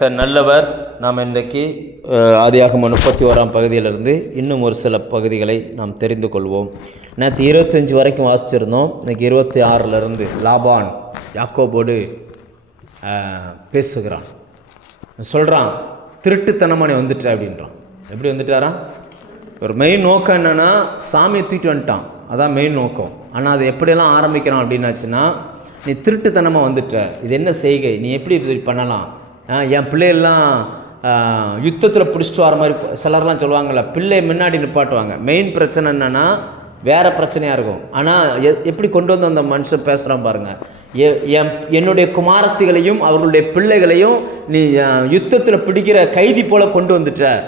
கர்த்தர் நல்லவர். நாம் இன்றைக்கு ஆதியாகம முப்பத்தி ஓராம் பகுதியிலிருந்து இன்னும் ஒரு சில பகுதிகளை நாம் தெரிந்து கொள்வோம். நேற்று இருபத்தஞ்சி வரைக்கும் வாசிச்சிருந்தோம். இன்றைக்கி இருபத்தி ஆறிலிருந்து லாபான் யாக்கோபோடு பேசுகிறான். சொல்கிறான் திருட்டுத்தனமானே வந்துட்ட அப்படின்றான். எப்படி வந்துட்டாரா ஒரு மெயின் நோக்கம் என்னென்னா சாமியை தூக்கிட்டு வந்துட்டான். அதான் மெயின் நோக்கம். ஆனால் அது எப்படியெல்லாம் ஆரம்பிக்கிறான் அப்படின்னாச்சுன்னா நீ திருட்டுத்தனமாக வந்துட்ட. இது என்ன செய்கை? நீ எப்படி பண்ணலாம்? என் பிள்ளையெல்லாம் யுத்தத்தில் பிடிச்சிட்டு வர மாதிரி சிலர்லாம் சொல்லுவாங்கள்ல பிள்ளை முன்னாடி நிப்பாட்டுவாங்க. மெயின் பிரச்சனை என்னென்னா வேறு பிரச்சனையாக இருக்கும். ஆனால் எ எப்படி கொண்டு வந்து அந்த மனுஷன் பேசுகிறான் பாருங்கள் எ- என் என்னுடைய குமாரத்திகளையும் அவர்களுடைய பிள்ளைகளையும் நீ யுத்தத்தில் பிடிக்கிற கைதி போல் கொண்டு வந்துட்ட.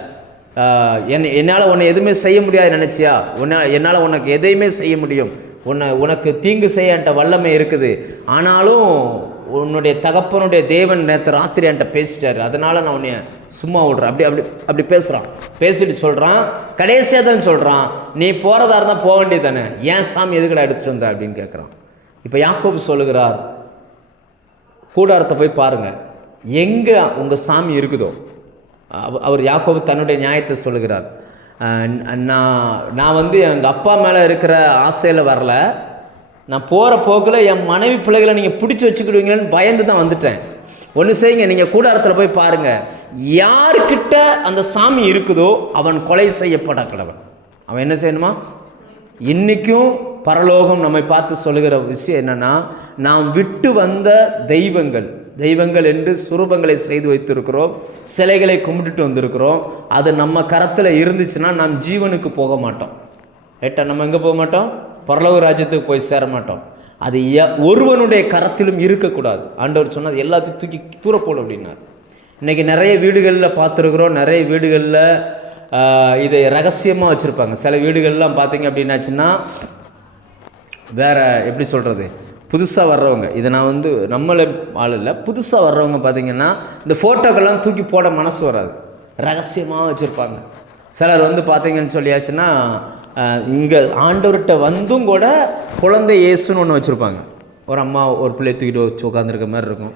என் என்னால் உன்னை எதுவுமே செய்ய முடியாது நினச்சியா? உன்னை என்னால் உனக்கு எதையுமே செய்ய முடியும். உன்னை உனக்கு தீங்கு செய்ய வல்லமை இருக்குது. ஆனாலும் உன்னுடைய தகப்பனுடைய தேவன் நேற்று ராத்திரி என்கிட்ட பேசிட்டாரு. அதனால் நான் உன்னை சும்மா விடுறேன். அப்படி அப்படி அப்படி பேசுகிறான் பேசிட்டு சொல்கிறான் கடைசியாக தான் சொல்கிறான் நீ போகிறதா இருந்தால் போக வேண்டியது தானே ஏன் சாமி எதுக்கடா எடுத்துகிட்டு வந்த? அப்படின்னு கேட்குறான் இப்போ யாக்கோபு சொல்லுகிறார் கூடாரத்தை போய் பாருங்கள் எங்கே உங்கள் சாமி இருக்குதோ? அவர் யாக்கோபு தன்னுடைய நியாயத்தை சொல்லுகிறார். நான் நான் வந்து எங்கள் அப்பா மேலே இருக்கிற ஆசையில் வரல. நான் போகிற போக்கில் என் மனைவி பிள்ளைகளை நீங்கள் பிடிச்சி வச்சுக்கிடுவீங்களேன்னு பயந்து தான் வந்துட்டேன். ஒன்று செய்யுங்க நீங்கள் கூடாரத்தில் போய் பாருங்கள் யாருக்கிட்ட அந்த சாமி இருக்குதோ அவன் கொலை செய்யப்பட கடவன் அவன் என்ன செய்யணுமா? இன்றைக்கும் பரலோகம் நம்மை பார்த்து சொல்லுகிற விஷயம் என்னன்னா நாம் விட்டு வந்த தெய்வங்கள் தெய்வங்கள் என்று சுரூபங்களை செய்து வைத்திருக்கிறோம் சிலைகளை கும்பிட்டுட்டு வந்திருக்கிறோம். அது நம்ம கரத்தில் இருந்துச்சுன்னா நாம் ஜீவனுக்கு போக மாட்டோம். ரைட்டா நம்ம எங்கே போக மாட்டோம்? பரலோக ராஜ்யத்துக்கு போய் சேர மாட்டோம். அது ய- ஒருவனுடைய கரத்திலும் இருக்கக்கூடாது. ஆண்டவர் சொன்னது எல்லாத்தையும் தூக்கி தூர போடும் அப்படின்னார். இன்றைக்கி நிறைய வீடுகளில் பார்த்துருக்குறோம். நிறைய வீடுகளில் இதை ரகசியமாக வச்சுருப்பாங்க. சில வீடுகள்லாம் பார்த்தீங்க அப்படின்னாச்சுன்னா வேறு எப்படி சொல்கிறது புதுசாக வர்றவங்க. இதை நான் வந்து நம்மள ஆள் இல்லை. புதுசாக வர்றவங்க பார்த்தீங்கன்னா இந்த ஃபோட்டோக்கெல்லாம் தூக்கி போட மனசு வராது. ரகசியமாக வச்சுருப்பாங்க. சிலர் வந்து பார்த்தீங்கன்னு சொல்லியாச்சுன்னா இங்கே ஆண்டவர்கிட்ட வந்தும் கூட குழந்தை இயேசுன்னு ஒன்று வச்சுருப்பாங்க. ஒரு அம்மா ஒரு பிள்ளையை தூக்கிட்டு வச்சு உட்காந்துருக்க மாதிரி இருக்கும்.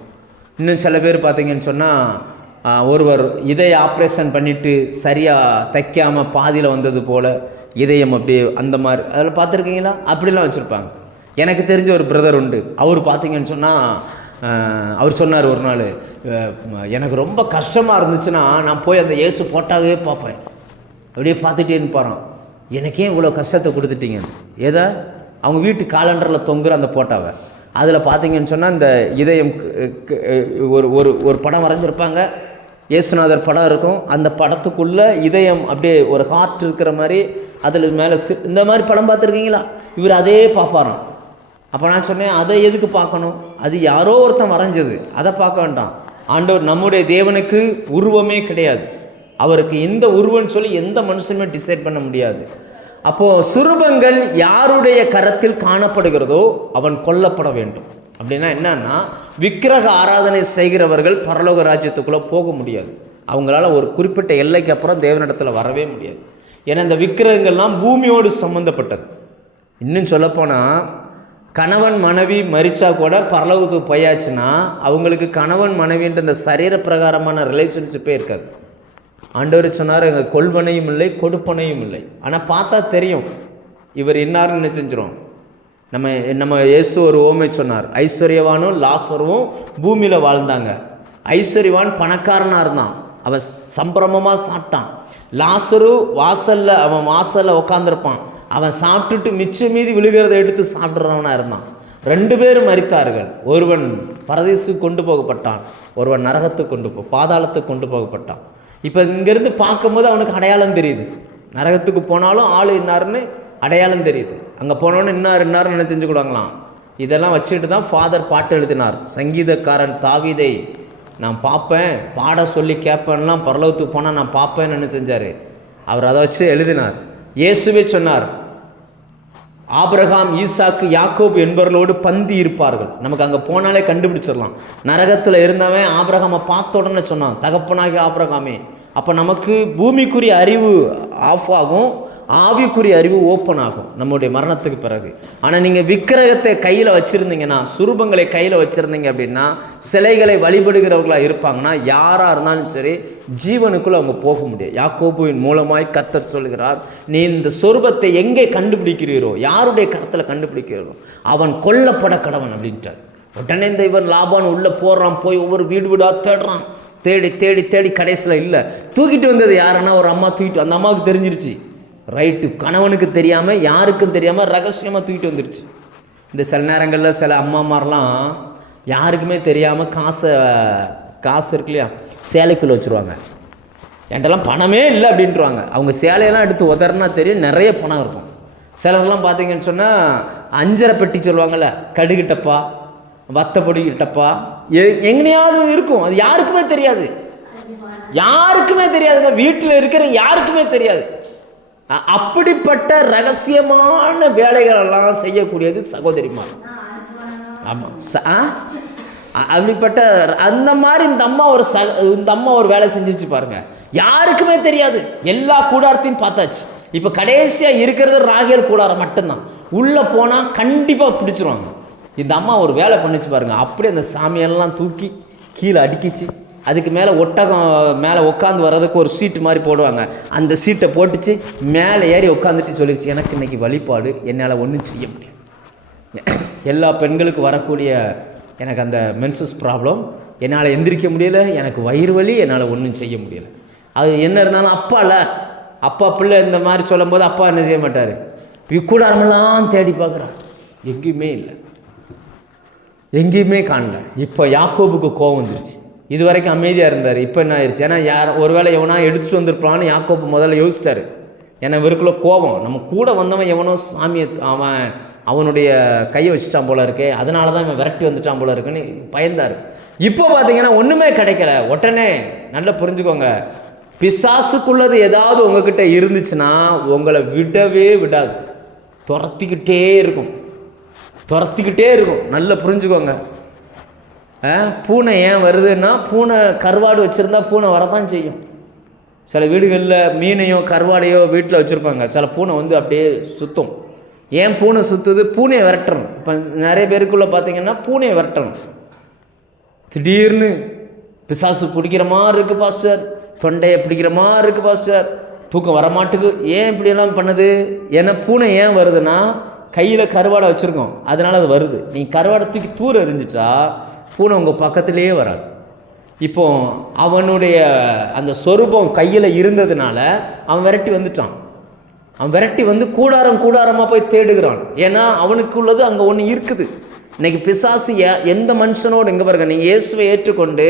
இன்னும் சில பேர் பார்த்தீங்கன்னு சொன்னால் ஒருவர் இதய ஆப்ரேஷன் பண்ணிவிட்டு சரியாக தைக்காமல் பாதியில் வந்தது போல் இதயம் அப்படியே அந்த மாதிரி அதில் பார்த்துருக்கீங்களா? அப்படிலாம் வச்சுருப்பாங்க. எனக்கு தெரிஞ்ச ஒரு பிரதர் உண்டு. அவர் பார்த்தீங்கன்னு சொன்னால் அவர் சொன்னார் ஒரு நாள் எனக்கு ரொம்ப கஷ்டமாக இருந்துச்சுன்னா நான் போய் அந்த இயேசு போட்டாவே பார்ப்பேன். அப்படியே பார்த்துட்டே போகிறான் எனக்கே இவ்வளோ கஷ்டத்தை கொடுத்துட்டீங்க. ஏதோ? அவங்க வீட்டு காலண்டரில் தொங்குற அந்த போட்டாவை அதில் பார்த்தீங்கன்னு சொன்னால் இந்த இதயம் ஒரு ஒரு ஒரு படம் வரைஞ்சிருப்பாங்க. இயேசுநாதர் படம் இருக்கும். அந்த படத்துக்குள்ளே இதயம் அப்படியே ஒரு ஹார்ட் இருக்கிற மாதிரி அதில் மேலே சி இந்த மாதிரி படம் பார்த்துருக்கீங்களா? இவர் அதே பார்ப்பாராம். அப்போ நான் சொன்னேன் அதை எதுக்கு பார்க்கணும்? அது யாரோ ஒருத்தன் வரைஞ்சது. அதை பார்க்க வேண்டாம். ஆண்டவர் நம்முடைய தேவனுக்கு உருவமே கிடையாது. அவருக்கு எந்த உருவன்னு சொல்லி எந்த மனுஷனுமே டிசைட் பண்ண முடியாது. அப்போது சுரூபங்கள் யாருடைய கரத்தில் காணப்படுகிறதோ அவன் கொல்லப்பட வேண்டும். அப்படின்னா என்னன்னா விக்கிரக ஆராதனை செய்கிறவர்கள் பரலோக ராஜ்யத்துக்குள்ளே போக முடியாது. அவங்களால ஒரு குறிப்பிட்ட எல்லைக்கு அப்புறம் தேவனிடத்தில் வரவே முடியாது. ஏன்னா இந்த விக்கிரகங்கள்லாம் பூமியோடு சம்மந்தப்பட்டது இன்னும் சொல்லப்போனால் கணவன் மனைவி மறிச்சா கூட பரலோகத்துக்கு போயாச்சுன்னா அவங்களுக்கு கணவன் மனைவின்ற இந்த சரீர பிரகாரமான ரிலேஷன்ஷிப்பே இருக்காது. ஆண்டவர் சொன்னார் எங்கள் கொள்வனையும் இல்லை கொடுப்பனையும் இல்லை. ஆனால் பார்த்தா தெரியும். இவர் இன்னார்னு செஞ்சிடும் நம்ம நம்ம இயேசு ஒரு ஓமை சொன்னார். ஐஸ்வர்யவானும் லாசருவும் பூமியில் வாழ்ந்தாங்க. ஐஸ்வர்யவான் பணக்காரனாக இருந்தான். அவன் சம்பிரமமாக சாப்பிட்டான். லாசரு வாசலில் அவன் வாசலில் உட்காந்துருப்பான் அவன் சாப்பிட்டுட்டு மிச்சம் மீதி விழுகிறத எடுத்து சாப்பிட்றவனா இருந்தான். ரெண்டு பேரும் மறித்தார்கள் ஒருவன் பரதேசுக்கு கொண்டு போகப்பட்டான். ஒருவன் நரகத்துக்கு கொண்டு போ பாதாளத்துக்கு கொண்டு போகப்பட்டான். இப்போ இங்கேருந்து பார்க்கும்போது அவனுக்கு அடையாளம் தெரியுது. நரகத்துக்கு போனாலும் ஆள் இன்னாருன்னு அடையாளம் தெரியுது. அங்கே போனோன்னு இன்னார் இன்னார் என்ன கொடுங்களாம். இதெல்லாம் வச்சுட்டு தான் ஃபாதர் பாட்டு எழுதினார். சங்கீதக்காரன் தாவீதை நான் பார்ப்பேன் பாட சொல்லி கேட்பேன்லாம் பரலோகத்துக்கு போனால் நான் பார்ப்பேன்னு என்ன செஞ்சார். அவர் அதை வச்சு எழுதினார். இயேசுவே சொன்னார் ஆபிரகாம் ஈசாக்கு யாக்கோப் என்பவர்களோடு பந்தி இருப்பார்கள். நமக்கு அங்கே போனாலே கண்டுபிடிச்சிடலாம். நரகத்தில் இருந்தவன் ஆபிரகாமை பார்த்த உடனே சொன்னான் தகப்பனாகி ஆபிரகாமே. அப்போ நமக்கு பூமிக்குரிய அறிவு ஆஃப் ஆகும். ஆவிக்குரிய அறிவு ஓப்பன் ஆகும் நம்முடைய மரணத்துக்கு பிறகு. ஆனால் நீங்கள் விக்கிரகத்தை கையில் வச்சுருந்தீங்கன்னா சுரூபங்களை கையில் வச்சுருந்தீங்க அப்படின்னா சிலைகளை வழிபடுகிறவர்களாக இருப்பாங்கன்னா யாராக இருந்தாலும் சரி ஜீவனுக்குள்ளே அவங்க போக முடியாது. யாக்கோபுவின் மூலமாய் கத்தர் சொல்கிறார் நீ இந்த சொரூபத்தை எங்கே கண்டுபிடிக்கிறீரோ யாருடைய கருத்தில் கண்டுபிடிக்கிறீரோ அவன் கொல்லப்பட கடவன் அப்படின்ட்டார். உடனே இந்த இவர் லாபான் உள்ளே போடுறான் போய் ஒவ்வொரு வீடு வீடாக தேடுறான். தேடி தேடி தேடி கடைசியில் இல்லை. தூக்கிட்டு வந்தது யாருன்னா ஒரு அம்மா தூக்கிட்டு அந்த அம்மாவுக்கு தெரிஞ்சிருச்சு. ரைட்டு கணவனுக்கு தெரியாமல் யாருக்கும் தெரியாமல் ரகசியமாக தூக்கிட்டு வந்துடுச்சு இந்த சில நேரங்களில் சில அம்மாமாரெலாம் யாருக்குமே தெரியாமல் காசை காசு இருக்கு இல்லையா சேலைக்குள்ளே வச்சுருவாங்க. என்கிட்டலாம் பணமே இல்லை அப்படின்ட்டுருவாங்க அவங்க சேலையெல்லாம் எடுத்து உதறனா தெரியும் நிறைய பணம் இருக்கும். சிலர்லாம் பார்த்தீங்கன்னு சொன்னால் அஞ்சரை பெட்டி சொல்லுவாங்கள்ல கடுகிட்டப்பா வத்தப்பொடி கிட்டப்பா எ எங்கனையாவது இருக்கும். அது யாருக்குமே தெரியாது. யாருக்குமே தெரியாதுங்க. வீட்டில் இருக்கிற யாருக்குமே தெரியாது. அப்படிப்பட்ட ரகசியமான வேலைகளெல்லாம் செய்யக்கூடியது சகோதரிமார். ஆமாம் ச- ஆ? அப்படிப்பட்ட அந்த மாதிரி இந்த அம்மா ஒரு ச இந்த அம்மா ஒரு வேலை செஞ்சுச்சு பாருங்க. யாருக்குமே தெரியாது. எல்லா கூடாரத்தையும் பார்த்தாச்சு. இப்போ கடைசியாக இருக்கிறது ராகியல் கூடாரம் மட்டும்தான். உள்ளே போனால் கண்டிப்பாக பிடிச்சிருவாங்க. இந்த அம்மா ஒரு வேலை பண்ணிச்சு பாருங்க. அப்படியே அந்த சாமியெல்லாம் தூக்கி கீழே அடுக்கிச்சு. அதுக்கு மேலே ஒட்டகம் மேலே உட்காந்து வர்றதுக்கு ஒரு சீட்டு மாதிரி போடுவாங்க. அந்த சீட்டை போட்டுச்சு மேலே ஏறி உட்காந்துட்டு சொல்லிடுச்சு எனக்கு இன்னைக்கு வழிபாடு என்னால் ஒன்றும் செய்ய முடியும் எல்லா பெண்களுக்கு வரக்கூடிய எனக்கு அந்த மென்சஸ் ப்ராப்ளம் என்னால் எந்திரிக்க முடியல எனக்கு வயிறு வலி என்னால் ஒன்றும் செய்ய முடியல. அது என்ன இருந்தாலும் அப்பால அப்பா பிள்ளை இந்த மாதிரி சொல்லும்போது அப்பா என்ன செய்ய மாட்டார்? கூடாரமெல்லாம் தேடி பார்க்குறான் எங்கேயுமே இல்லை. எங்கேயுமே காணல. இப்போ யாக்கோபுக்கு கோவம் வந்துருச்சு. இது வரைக்கும் அமைதியாக இருந்தார். இப்போ என்ன ஆயிடுச்சு ஏன்னா யார் ஒருவேளை எவனா எடுத்துட்டு வந்திருப்பான்னு யாக்கோப்பு முதல்ல யோசிச்சிட்டாரு. ஏன்னா இவருக்குள்ள கோபம். நம்ம கூட வந்தவன் எவனோ சாமியை அவன் அவனுடைய கையை வச்சுட்டான் போல இருக்கே. அதனால தான் இவன் விரட்டி வந்துட்டான் போல இருக்குன்னு பயந்தார். இப்போ பார்த்தீங்கன்னா ஒன்றுமே கிடைக்கல. உடனே நல்லா புரிஞ்சுக்கோங்க. பிசாசுக்குள்ளது ஏதாவது உங்ககிட்ட இருந்துச்சுன்னா உங்களை விடவே விடாது. துரத்திக்கிட்டே இருக்கும். துரத்திக்கிட்டே இருக்கும். நல்லா புரிஞ்சுக்கோங்க. பூனை ஏன் வருதுன்னா பூனை கருவாடு வச்சுருந்தா பூனை வரதான் செய்யும். சில வீடுகளில் மீனையோ கருவாடையோ வீட்டில் வச்சுருப்பாங்க. சில பூனை வந்து அப்படியே சுற்றும் ஏன் பூனை சுற்றுது பூனையை விரட்டணும். இப்போ நிறைய பேருக்குள்ளே பார்த்தீங்கன்னா பூனையை விரட்டணும். திடீர்னு பிசாசு பிடிக்கிற மாதிரி இருக்குது பாஸ்டர். தொண்டையை பிடிக்கிற மாதிரி இருக்குது பாஸ்டர். தூக்கம் வரமாட்டுக்கு. ஏன் இப்படியெல்லாம் பண்ணுது? ஏன்னா பூனை ஏன் வருதுன்னா கையில் கருவாடை வச்சுருக்கோம். அதனால் அது வருது. நீ கருவாடை தூக்கி தூர எறிஞ்சிட்டா பூனை உங்கள் பக்கத்துலேயே வராது. இப்போ அவனுடைய அந்த சொரூபம் கையில் இருந்ததுனால அவன் விரட்டி வந்துட்டான். அவன் விரட்டி வந்து கூடாரம் கூடாரமாக போய் தேடுகிறான். ஏன்னா அவனுக்கு உள்ளது அங்கே ஒன்று இருக்குது. இன்றைக்கி பிசாசு எந்த மனுஷனோடு எங்கே பாருங்க நீங்கள் இயேசுவை ஏற்றுக்கொண்டு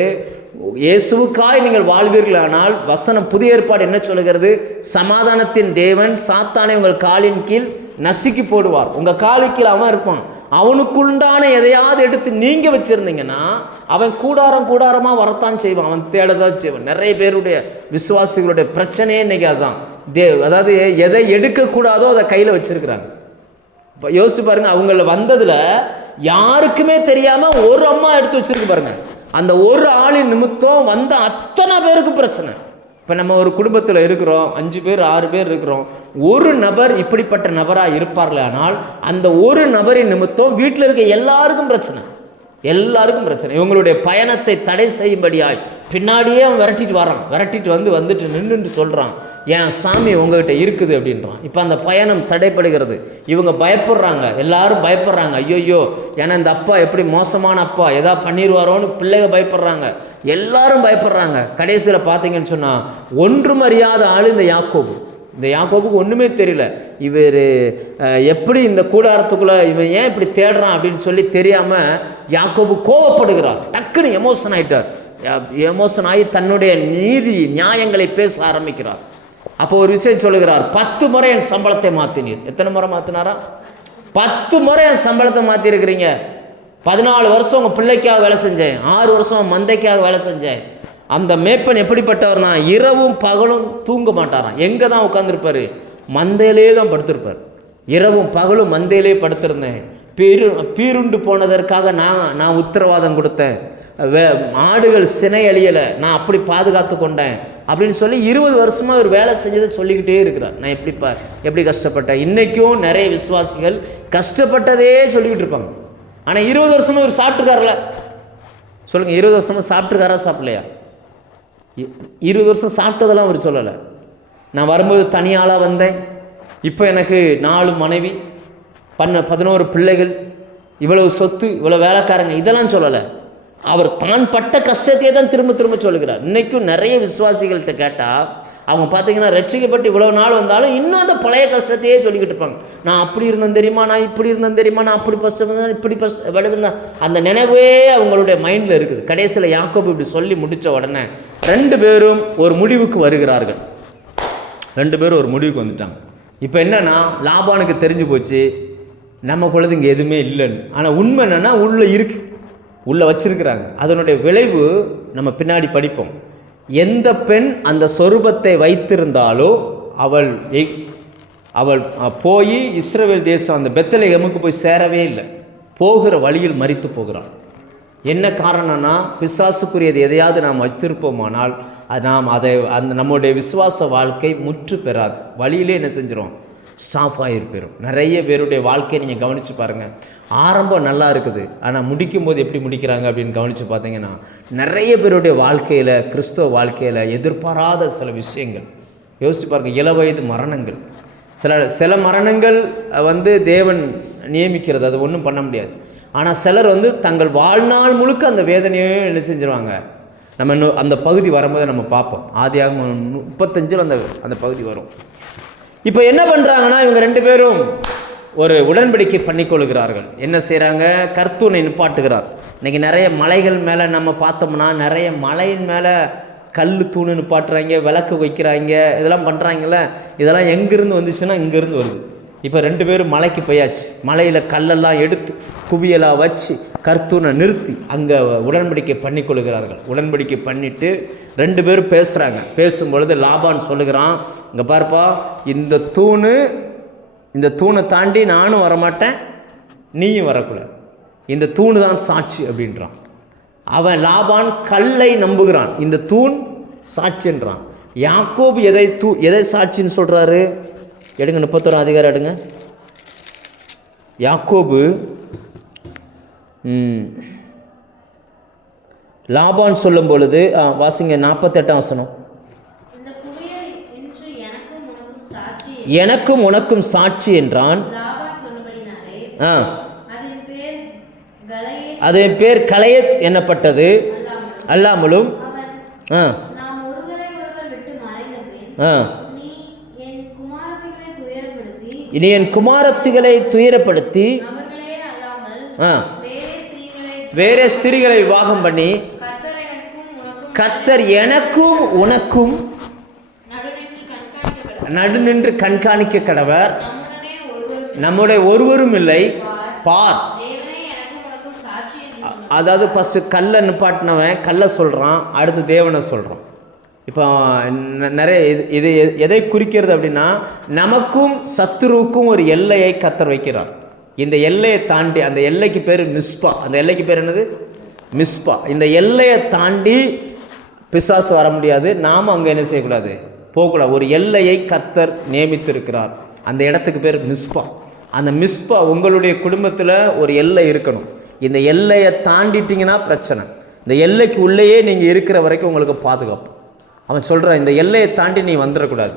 இயேசுவுக்காய் நீங்கள் வாழ்வீர்களானால் வசனம் புதிய ஏற்பாடு என்ன சொல்லுகிறது? சமாதானத்தின் தேவன் சாத்தானை உங்கள் காலின் கீழ் நசுக்கி போடுவார். உங்கள் காலு கீழ் அவன் இருப்பான். அவனுக்குண்டான எதையாவது எடுத்து நீங்கள் வச்சுருந்தீங்கன்னா அவன் கூடாரம் கூடாரமாக வரத்தான் செய்வான். அவன் தேடதான் செய்வான். நிறைய பேருடைய விசுவாசிகளுடைய பிரச்சனையே இன்றைக்கி அதுதான் தே அதாவது எதை எடுக்கக்கூடாதோ அதை கையில் வச்சிருக்கிறாங்க. இப்போ யோசிச்சு பாருங்கள் அவங்கள வந்ததில் யாருக்குமே தெரியாமல் ஒரு அம்மா எடுத்து வச்சுருக்கு பாருங்கள் அந்த ஒரு ஆளின் நிமித்தம் வந்த அத்தனை பேருக்கு பிரச்சனை. இப்போ நம்ம ஒரு குடும்பத்தில் இருக்கிறோம் அஞ்சு பேர் ஆறு பேர் இருக்கிறோம். ஒரு நபர் இப்படிப்பட்ட நபராக இருப்பார்களானால் அந்த ஒரு நபரின் நிமித்தம் வீட்டில் இருக்க எல்லாருக்கும் பிரச்சனை. எல்லாருக்கும் பிரச்சனை. இவங்களுடைய பயணத்தை தடை செய்யும்படியாய் பின்னாடியே அவன் விரட்டிட்டு வரான் விரட்டிட்டு வந்து வந்துட்டு நின்றுட்டு சொல்கிறான் என் சாமி உங்ககிட்ட இருக்குது அப்படின்றான். இப்போ அந்த பயணம் தடைப்படுகிறது. இவங்க பயப்படுறாங்க. எல்லாரும் பயப்படுறாங்க. ஐயோயோ ஏன்னா இந்த அப்பா எப்படி மோசமான அப்பா எதா பண்ணிடுவாரோன்னு பிள்ளைங்க பயப்படுறாங்க. எல்லாரும் பயப்படுறாங்க. கடைசியில் பார்த்தீங்கன்னு சொன்னால் ஒன்றும் அறியாத ஆள் இந்த யாக்கோபு. இந்த யாக்கோபுக்கு ஒன்றுமே தெரியல. இவர் எப்படி இந்த கூடாரத்துக்குள்ளே இவன் ஏன் இப்படி தேடுறான் அப்படின்னு சொல்லி தெரியாமல் யாக்கோபு கோவப்படுகிறார். டக்குன்னு எமோஷன் ஆகிட்டார் எமோஷன் ஆகி தன்னுடைய நீதி நியாயங்களை பேச ஆரம்பிக்கிறார். அப்போ ஒரு விஷயம் சொல்லுகிறார் பத்து முறை என் சம்பளத்தை மாற்றினீர் எத்தனை முறை மாற்றினாரா பத்து முறை என் சம்பளத்தை மாற்றிருக்கிறீங்க பதினாலு வருஷம் உங்கள் பிள்ளைக்காக வேலை செஞ்சேன். ஆறு வருஷம் மந்தைக்காக வேலை செஞ்சேன். அந்த மேப்பன் எப்படிப்பட்டவர்னா இரவும் பகலும் தூங்க மாட்டாராம். எங்கே தான் உட்காந்துருப்பார் மந்தையிலே தான் படுத்திருப்பார். இரவும் பகலும் மந்தையிலே படுத்திருந்தேன். பீரு பீருண்டு போனதற்காக நான் நான் உத்தரவாதம் கொடுத்தேன். வே மாடுகள் சினை அழியலை நான் அப்படி பாதுகாத்து கொண்டேன் அப்படின்னு சொல்லி இருபது வருஷமாக ஒரு வேலை செஞ்சதை சொல்லிக்கிட்டே இருக்கிறார். நான் எப்படி பா எப்படி கஷ்டப்பட்டேன்? இன்றைக்கும் நிறைய விசுவாசிகள் கஷ்டப்பட்டதே சொல்லிக்கிட்டு இருப்பாங்க. ஆனால் இருபது வருஷமாக ஒரு சாப்பிட்டுக்காரல சொல்லுங்கள் இருபது வருஷமாக சாப்பிட்டுக்காரா சாப்பிடலையா? இருபது வருஷம் சாப்பிட்டதெல்லாம் அவர் சொல்லலை. நான் வரும்போது தனியாளாக வந்தேன். இப்போ எனக்கு நாலு மனைவி பண்ண பதினோரு பிள்ளைகள் இவ்வளவு சொத்து இவ்வளோ வேலைக்காரங்க இதெல்லாம் சொல்லலை. அவர் தான் பட்ட கஷ்டத்தையே தான் திரும்ப திரும்ப சொல்லுகிறார். இன்றைக்கும் நிறைய விசுவாசிகள்கிட்ட கேட்டால் அவங்க பார்த்தீங்கன்னா ரட்சிக்கப்பட்டு இவ்வளோ நாள் வந்தாலும் இன்னும் அந்த பழைய கஷ்டத்தையே சொல்லிக்கிட்டு இருப்பாங்க. நான் அப்படி இருந்தேன் தெரியுமா? நான் இப்படி இருந்தேன் தெரியுமா? நான் அப்படி ஃபஸ்ட்டு இப்படி ஃபஸ்ட் விழுந்தேன் அந்த நினைவே அவங்களுடைய மைண்டில் இருக்குது. கடைசியில் யாக்கோப் இப்படி சொல்லி முடித்த உடனே ரெண்டு பேரும் ஒரு முடிவுக்கு வருகிறார்கள். ரெண்டு பேரும் ஒரு முடிவுக்கு வந்துட்டாங்க. இப்போ என்னன்னா லாபானுக்கு தெரிஞ்சு போச்சு. நம்ம குழந்தைங்க எதுவுமே இல்லைன்னு. ஆனால் உண்மை என்னென்னா உள்ளே இருக்குது உள்ளே வச்சிருக்கிறாங்க. அதனுடைய விளைவு நம்ம பின்னாடி படிப்போம். எந்த பெண் அந்த சொரூபத்தை வைத்திருந்தாலோ அவள் எய்- அவள் போய் இஸ்ரேல் தேசம் அந்த பெத்தலேகமுக்கு போய் சேரவே இல்லை. போகிற வழியில் மறித்து போகிறாள். என்ன காரணம்னா பிசாசுக்குரியது எதையாவது நாம் வைத்திருப்போமானால் அது நாம் அதை அந்த நம்முடைய விசுவாச வாழ்க்கை முற்று பெறாது. வழியிலே என்ன செஞ்சிடும் ஸ்டாஃப் ஆகிருப்போம் நிறைய பேருடைய வாழ்க்கையை நீங்கள் கவனித்து பாருங்கள் ஆரம்பம் நல்லா இருக்குது. ஆனால் முடிக்கும்போது எப்படி முடிக்கிறாங்க அப்படின்னு கவனித்து பார்த்தீங்கன்னா நிறைய பேருடைய வாழ்க்கையில் கிறிஸ்தவ வாழ்க்கையில் எதிர்பாராத சில விஷயங்கள். யோசிச்சு பாருங்கள் இளவயது மரணங்கள். சில சில மரணங்கள் வந்து தேவன் நியமிக்கிறது. அது ஒன்றும் பண்ண முடியாது. ஆனால் சிலர் வந்து தங்கள் வாழ்நாள் முழுக்க அந்த வேதனையையும் என்ன செஞ்சிருவாங்க? நம்ம இன்னும் அந்த பகுதி வரும்போது நம்ம பார்ப்போம். ஆதியாக முப்பத்தஞ்சில் அந்த அந்த பகுதி வரும். இப்போ என்ன பண்ணுறாங்கன்னா இவங்க ரெண்டு பேரும் ஒரு உடன்படிக்கை பண்ணிக்கொள்கிறார்கள் என்ன செய்கிறாங்க கர்த்தூனை நிப்பாட்டுகிறார். இன்றைக்கி நிறைய மலைகள் மேலே நம்ம பார்த்தோம்னா நிறைய மலையின் மேலே கல் தூணு நிப்பாட்டுறாங்க விளக்கு வைக்கிறாங்க இதெல்லாம் பண்ணுறாங்கல்ல இதெல்லாம் எங்கேருந்து வந்துச்சுன்னா இங்கேருந்து வருது. இப்போ ரெண்டு பேரும் மலைக்கு போயாச்சு. மலையில் கல்லெல்லாம் எடுத்து குவியலாக வச்சு கர்த்தூனை நிறுத்தி அங்கே உடன்படிக்கை பண்ணி கொள்கிறார்கள். உடன்படிக்கை பண்ணிவிட்டு ரெண்டு பேரும் பேசுகிறாங்க பேசும்பொழுது லாபான்னு சொல்லுகிறான் இங்கே பாருப்பா இந்த தூணு இந்த தூணை தாண்டி நானும் வரமாட்டேன் நீயும் வரக்கூடாது இந்த தூணு தான் சாட்சி அப்படின்றான். அவன் லாபான் கல்லை நம்புகிறான். இந்த தூண் சாட்சின்றான். யாக்கோபு எதை தூ எதை சாட்சின்னு சொல்கிறாரு எடுங்க முப்பத்தோரம் அதிகாரம் எடுங்க. யாக்கோபு லாபான் சொல்லும் பொழுது ஆ, வாசிங்க நாற்பத்தெட்டாம் வசனம். எனக்கும் உனக்கும் சாட்சி என்றான். ஆ. பேர் கலையே அதன் பேர் கலையத் என்னப்பட்டது? அல்லாமல் அல்லாமலும். ஆ. ஆ நீ என் குமாரத்திகளை துயரப்படுத்தி இனி என் குமாரத்திகளை துயரப்படுத்தி வேறே ஸ்திரீகளை விவாகம் பண்ணி கர்த்தர் எனக்கும் உனக்கும் உனக்கும் நடுநின்று கண்காணிக்க கடவர் நம்முடைய ஒருவரும் இல்லை. பார் அதாவது ஃபஸ்ட்டு கல்லை நிப்பாட்டினவன் கல்லை சொல்கிறான் அடுத்து தேவனை சொல்கிறான் இப்போ நிறைய இது இது எ- எதை குறிக்கிறது அப்படின்னா நமக்கும் சத்துருவுக்கும் ஒரு எல்லையை கத்தர் வைக்கிறார். இந்த எல்லையை தாண்டி அந்த எல்லைக்கு பேர் மிஸ்பா. அந்த எல்லைக்கு பேர் என்னது? மிஸ்பா. இந்த எல்லையை தாண்டி பிசாசு வர முடியாது. நாம் அங்கே என்ன செய்யக்கூடாது? போகக்கூடாது. ஒரு எல்லையை கர்த்தர் நியமித்திருக்கிறார். அந்த இடத்துக்கு பேர் மிஸ்பா. அந்த மிஸ்பா உங்களுடைய குடும்பத்தில் ஒரு எல்லை இருக்கணும். இந்த எல்லையை தாண்டிட்டிங்கன்னா பிரச்சனை. இந்த எல்லைக்கு உள்ளேயே நீங்கள் இருக்கிற வரைக்கும் உங்களுக்கு பாதுகாப்பு. அவன் சொல்கிறான் இந்த எல்லையை தாண்டி நீ வந்துடக்கூடாது.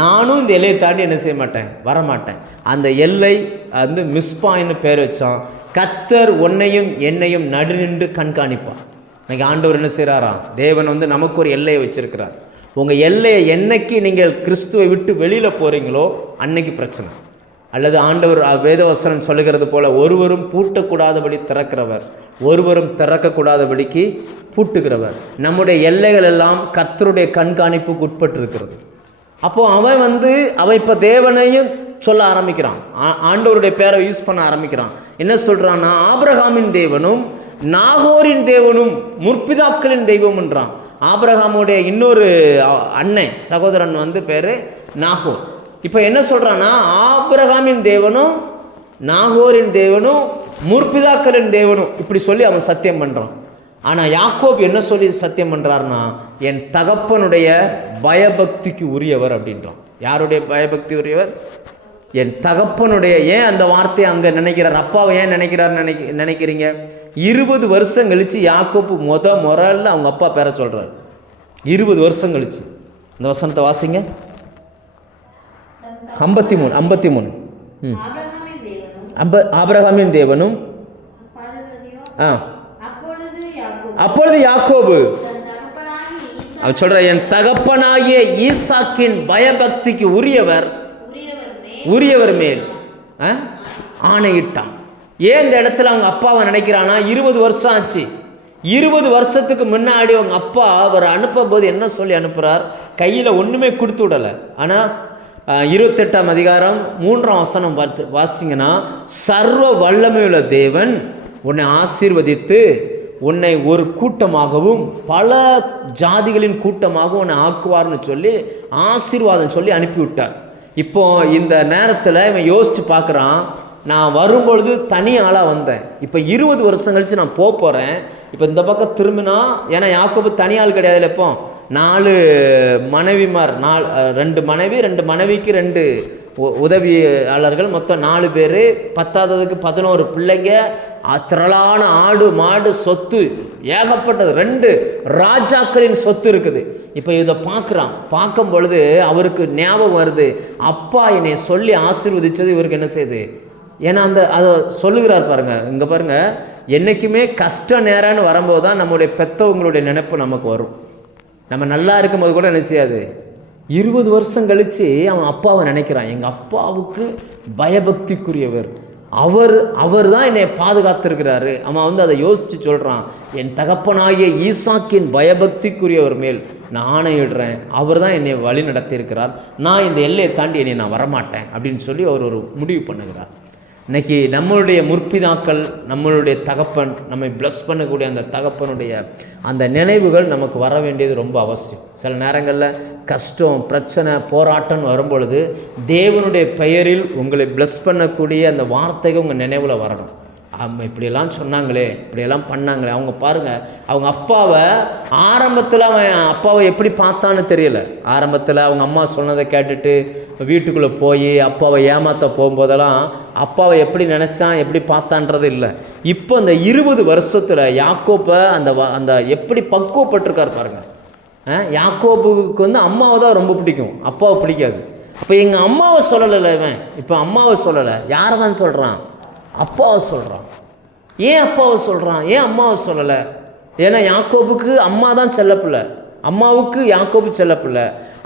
நானும் இந்த எல்லையை தாண்டி என்ன செய்ய மாட்டேன்? வரமாட்டேன். அந்த எல்லை வந்து மிஸ்பாயின்னு பேர் வச்சான். கத்தர் உன்னையும் என்னையும் நடுநின்று கண்காணிப்பான் இன்னைக்கு ஆண்டவர் என்ன செய்கிறாராம் தேவன் வந்து நமக்கு ஒரு எல்லையை வச்சிருக்கிறார். உங்கள் எல்லையை என்னைக்கு நீங்கள் கிறிஸ்துவை விட்டு வெளியில் போகிறீங்களோ அன்னைக்கு பிரச்சனை. அல்லது ஆண்டவர் வேதவசனம் சொல்லுகிறது போல ஒருவரும் பூட்டக்கூடாதபடி திறக்கிறவர் ஒருவரும் திறக்கக்கூடாதபடிக்கு பூட்டுகிறவர். நம்முடைய எல்லைகள் எல்லாம் கர்த்தருடைய கண்காணிப்புக்கு உட்பட்டிருக்கிறது. அப்போ அவன் வந்து அவன் இப்போ தேவனையும் சொல்ல ஆரம்பிக்கிறான். ஆ- ஆண்டவருடைய பேரை யூஸ் பண்ண ஆரம்பிக்கிறான். என்ன சொல்கிறான்னா ஆபிரகாமின் தேவனும் நாகோரின் தேவனும் முற்பிதாக்களின் தெய்வம்ன்றான் ஆபிரகாமுடைய இன்னொரு அன்னை அண்ணன் சகோதரன் வந்து பேர் நாகோர். இப்போ என்ன சொல்கிறான்னா ஆபிரகாமின் தேவனும் நாகோரின் தேவனும் முற்பிதாக்களின் தேவனும் இப்படி சொல்லி அவன் சத்தியம் பண்ணுறான் ஆனால் யாக்கோப் என்ன சொல்லி சத்தியம் பண்ணுறாருன்னா என் தகப்பனுடைய பயபக்திக்கு உரியவர் அப்படின்றான். யாருடைய பயபக்தி உரியவர்? என் தகப்பனுடைய ஏன் அந்த வார்த்தையை அங்கே நினைக்கிறார்? அப்பாவை ஏன் நினைக்கிறார் நினைக்க நினைக்கிறீங்க? இருபது வருஷம் கழித்து யாக்கோப்பு முத முறையில் அவங்க அப்பா பேர சொல்கிறார் இருபது வருஷம் கழிச்சு. இந்த வசனத்தை வாசிங்க. ஐம்பத்தி மூணு ஐம்பத்தி மூணு. ம். அம்ப ஆபிரகாமின் தேவனும் ஆ. அப்பொழுது யாக்கோபு அவர் சொல்கிற அவன் சொல்ற என் தகப்பனாகிய ஈசாக்கின் பயபக்திக்கு உரியவர் உரியவர் மேல் ஆ? ஆணையிட்டான். ஏன் இந்த இடத்துல அவங்க அப்பாவை நினைக்கிறானா இருபது வருஷம் ஆச்சு. இருபது வருஷத்துக்கு முன்னாடி அவங்க அப்பா அவர் அனுப்பும் போது என்ன சொல்லி அனுப்புகிறார் கையில் ஒன்றுமே கொடுத்து விடலை. ஆனால் இருபத்தெட்டாம் அதிகாரம் மூன்றாம் வசனம் வாசி வாசிங்கன்னா சர்வ வல்லமையுள்ள தேவன் உன்னை ஆசீர்வதித்து உன்னை ஒரு கூட்டமாகவும் பல ஜாதிகளின் கூட்டமாகவும் உன்னை ஆக்குவார்னு சொல்லி ஆசீர்வாதம் சொல்லி அனுப்பிவிட்டார். இப்போ இந்த நேரத்தில் இவன் யோசித்து பார்க்குறான் நான் வரும்பொழுது தனி ஆளாக வந்தேன். இப்போ இருபது வருஷம் கழித்து நான் போக போகிறேன் இப்போ இந்த பக்கம் திரும்பினா ஏன்னா யாக்கோபு தனி ஆள் கிடையாதுல்ல இப்போ. நாலு மனைவிமார் நாலு ரெண்டு மனைவி ரெண்டு மனைவிக்கு ரெண்டு உ- உதவியாளர்கள். மொத்தம் நாலு பேர். பத்தாததுக்கு பதினோரு பிள்ளைங்க. திரளான ஆடு மாடு சொத்து ஏகப்பட்டது. ரெண்டு ராஜாக்களின் சொத்து இருக்குது. இப்போ இதை பார்க்குறான் பார்க்கும் பொழுது அவருக்கு ஞாபகம் வருது. அப்பா என்னை சொல்லி ஆசீர்வதிச்சது இவருக்கு என்ன செய்யுது ஏன்னா அந்த அதை சொல்லுகிறார் பாருங்க. இங்கே பாருங்க. என்றைக்குமே கஷ்ட நேரம்னு வரும்போது தான் நம்முடைய பெத்தவங்களுடைய நினைப்பு நமக்கு வரும். நம்ம நல்லா இருக்கும்போது கூட என்ன செய்யாது? இருபது வருஷம் கழித்து அவன் அப்பாவை நினைக்கிறான். எங்கள் அப்பாவுக்கு பயபக்திக்குரியவர். அவர் அவர் தான் என்னை பாதுகாத்திருக்கிறாரு. அவன் வந்து அதை யோசித்து சொல்கிறான் என் தகப்பனாகிய ஈசாக்கின் பயபக்திக்குரியவர் மேல் நான் ஆணையிடுறேன் அவர் தான் என்னை வழி நடத்தியிருக்கிறார் நான் இந்த எல்லையை தாண்டி என்னை நான் வரமாட்டேன். அப்படின்னு சொல்லி அவர் ஒரு முடிவு பண்ணுகிறார். இன்றைக்கி நம்மளுடைய முற்பிதாக்கள் நம்மளுடைய தகப்பன் நம்மை ப்ளஸ் பண்ணக்கூடிய அந்த தகப்பனுடைய அந்த நினைவுகள் நமக்கு வர வேண்டியது ரொம்ப அவசியம். சில நேரங்களில் கஷ்டம் பிரச்சனை போராட்டம்னு வரும்பொழுது தேவனுடைய பெயரில் உங்களை ப்ளஸ் பண்ணக்கூடிய அந்த வார்த்தைகள் உங்கள் நினைவில் வரணும். அம்மா இப்படியெல்லாம் சொன்னாங்களே இப்படியெல்லாம் பண்ணாங்களே. அவங்க பாருங்கள் அவங்க அப்பாவை ஆரம்பத்தில் அவன் அப்பாவை எப்படி பார்த்தான்னு தெரியல. ஆரம்பத்தில் அவங்க அம்மா சொன்னதை கேட்டுட்டு வீட்டுக்குள்ளே போய் அப்பாவை ஏமாற்ற போகும்போதெல்லாம் அப்பாவை எப்படி நினச்சான் எப்படி பார்த்தான்றது இல்லை. இப்போ அந்த இருபது வருஷத்தில் யாக்கோப்பை அந்த வ- அந்த எப்படி பக்குவப்பட்டிருக்கார் பாருங்கள் ஆ, யாக்கோபுக்கு வந்து அம்மாவை தான் ரொம்ப பிடிக்கும். அப்பாவை பிடிக்காது. இப்போ எங்கள் அம்மாவை சொல்லலை இவன். இப்போ அம்மாவை சொல்லலை. யாரை தான் சொல்கிறான் அப்பாவை சொல்கிறான் ஏன் அப்பாவை சொல்கிறான் ஏன் அம்மாவை சொல்லலை? ஏன்னா யாக்கோபுக்கு அம்மா தான் செல்லப்பிள்ளை அம்மாவுக்கு யாக்கோபு செல்லப்பிள்ளை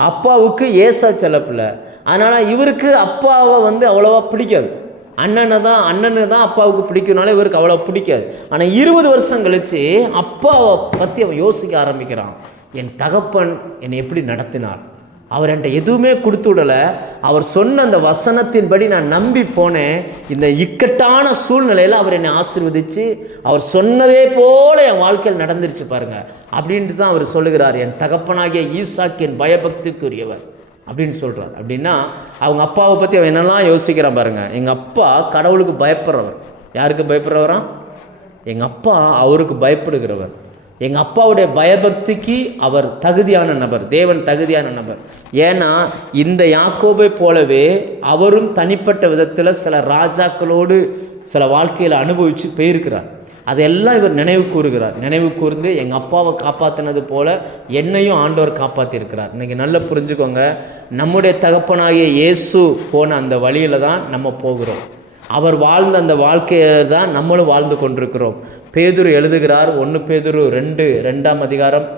அப்பாவுக்கு ஏசா செல்லப்பிள்ளை அதனால் இவருக்கு அப்பாவை வந்து அவ்வளோவா பிடிக்காது. அண்ணனை தான் அண்ணனு தான் அப்பாவுக்கு பிடிக்கும்னால இவருக்கு அவ்வளோ பிடிக்காது. ஆனால் இருபது வருஷம் கழித்து அப்பாவை பற்றி அவன் யோசிக்க ஆரம்பிக்கிறான். என் தகப்பன் என்னை எப்படி நடத்தினார்? அவர் என்கிட்ட எதுவுமே கொடுத்து விடலை. அவர் சொன்ன அந்த வசனத்தின்படி நான் நம்பி போனேன். இந்த இக்கட்டான சூழ்நிலையில் அவர் என்னை ஆசிர்வதித்து அவர் சொன்னதே போல என் வாழ்க்கையில் நடந்துருச்சு பாருங்க. அப்படின்ட்டு தான் அவர் சொல்லுகிறார் என் தகப்பனாகிய ஈசாக்கின் பயபக்திக்குரியவர். அப்படின்னு சொல்கிறார் அப்படின்னா அவங்க அப்பாவை பற்றி அவன் என்னெல்லாம் யோசிக்கிறான் பாருங்கள் எங்கள் அப்பா கடவுளுக்கு பயப்படுறவர். யாருக்கு பயப்படுறவரா? எங்கள் அப்பா அவருக்கு பயப்படுகிறவர். எங்கள் அப்பாவுடைய பயபக்திக்கு அவர் தகுதியான நபர் தேவன் தகுதியான நபர். ஏன்னா இந்த யாக்கோபை போலவே அவரும் தனிப்பட்ட விதத்தில் சில ராஜாக்களோடு சில வாழ்க்கையில் அனுபவித்து போயிருக்கிறார். அதெல்லாம் இவர் நினைவு கூறுகிறார். நினைவு கூர்ந்து எங்கள் அப்பாவை காப்பாற்றினது போல என்னையும் ஆண்டவர் காப்பாற்றிருக்கிறார் இன்றைக்கி நல்லா புரிஞ்சுக்கோங்க நம்முடைய தகப்பனாகிய இயேசு போன அந்த வழியில் தான் நம்ம போகிறோம். அவர் வாழ்ந்த அந்த வாழ்க்கையை தான் நம்மளும் வாழ்ந்து கொண்டிருக்கிறோம். பேதுரு எழுதுகிறார் ஒன்று பேதுரு ரெண்டு ரெண்டாம் அதிகாரம்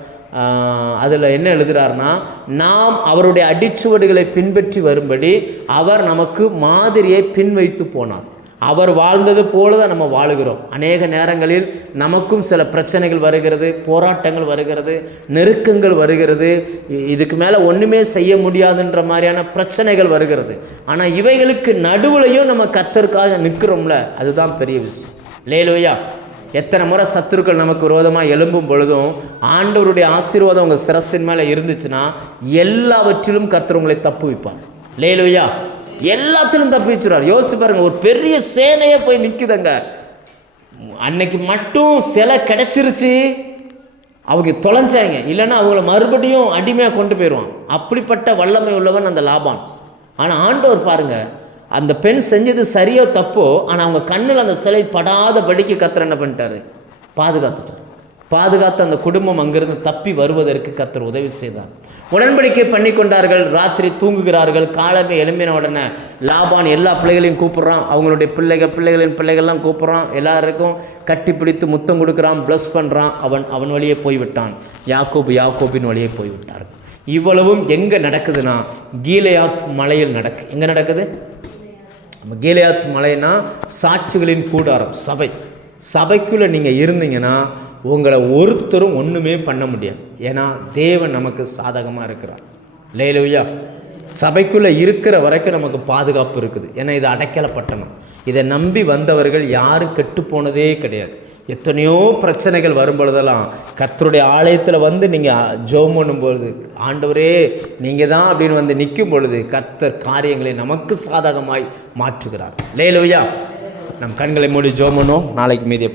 அதில் என்ன எழுதுகிறார்னா நாம் அவருடைய அடிச்சுவடுகளை பின்பற்றி வரும்படி அவர் நமக்கு மாதிரியை பின்வைத்து போனார். அவர் வாழ்ந்தது போல தான் நம்ம வாழுகிறோம். அநேக நேரங்களில் நமக்கும் சில பிரச்சனைகள் வருகிறது போராட்டங்கள் வருகிறது நெருக்கங்கள் வருகிறது. இதுக்கு மேலே ஒன்றுமே செய்ய முடியாதுன்ற மாதிரியான பிரச்சனைகள் வருகிறது. ஆனால் இவைகளுக்கு நடுவுலையும் நம்ம கத்தருக்காக நிற்கிறோம்ல அதுதான் பெரிய விஷயம். லேலுயா எத்தனை முறை சத்துருக்கள் நமக்கு விரோதமாக எழும்பும் பொழுதும் ஆண்டவருடைய ஆசீர்வாதம் உங்கள் சிரசின் மேலே இருந்துச்சுன்னா எல்லாவற்றிலும் கர்த்தர் உங்களை தப்பு வைப்பார் லேலுவையா எல்லாத்திலும் தப்பி யோசிச்சு பாருங்க ஒரு பெரிய சேனையே போய் நிற்குதுங்க அன்னைக்கு மட்டும் சிலை கிடைச்சிருச்சு அவங்க தொலைஞ்சாங்க. இல்லைன்னா அவங்கள மறுபடியும் அடிமையாக கொண்டு போயிடுவான். அப்படிப்பட்ட வல்லமை உள்ளவன் அந்த லாபான். ஆனால் ஆண்டவர் பாருங்க அந்த பெண் செஞ்சது சரியோ தப்போ ஆனால் அவங்க கண்ணில் அந்த சிலை படாத படிக்கு கத்தர் என்ன பண்ணிட்டாரு? பாதுகாத்துட்டார். பாதுகாத்து அந்த குடும்பம் அங்கிருந்து தப்பி வருவதற்கு கத்தர் உதவி செய்தார். உடன்படிக்கை பண்ணி கொண்டார்கள் ராத்திரி தூங்குகிறார்கள். காலமே எழும்பின உடனே லாபான் எல்லா பிள்ளைகளையும் கூப்பிட்றான். அவங்களுடைய பிள்ளைகள் பிள்ளைகளின் பிள்ளைகள்லாம் கூப்பிட்றான். எல்லாருக்கும் கட்டி பிடித்து முத்தம் கொடுக்குறான். ப்ளஸ் பண்ணுறான் அவன் அவன் வழியே போய்விட்டான். யாக்கோபு யாக்கோபின் வழியே போய்விட்டார்கள் இவ்வளவும் எங்கே நடக்குதுன்னா கீலையாத் மலையில் நடக்கு எங்கே நடக்குது? நம்ம கீலையாத் மலைனா சாட்சிகளின் கூடாரம் சபை. சபைக்குள்ளே நீங்கள் இருந்தீங்கன்னா உங்களை ஒருத்தரும் ஒன்றுமே பண்ண முடியாது. ஏன்னா தேவன் நமக்கு சாதகமாக இருக்கிறார். லேலுயா சபைக்குள்ளே இருக்கிற வரைக்கும் நமக்கு பாதுகாப்பு இருக்குது. ஏன்னா இது அடைக்கல பட்டணம். இதை நம்பி வந்தவர்கள் யாரும் கெட்டு போனதே கிடையாது. எத்தனையோ பிரச்சனைகள் வரும்பொழுதெல்லாம் கத்தருடைய கர்த்தருடைய ஆலயத்தில் வந்து நீங்கள் ஜோம் பண்ணும்பொழுது ஆண்டவரே நீங்கள் தான் அப்படின்னு வந்து நிற்கும் பொழுது கர்த்தர் காரியங்களை நமக்கு சாதகமாய் மாற்றுகிறார். லேலுயா நம் கண்களை மூடி ஜோம் பண்ணுவோம். நாளைக்கு மீதியை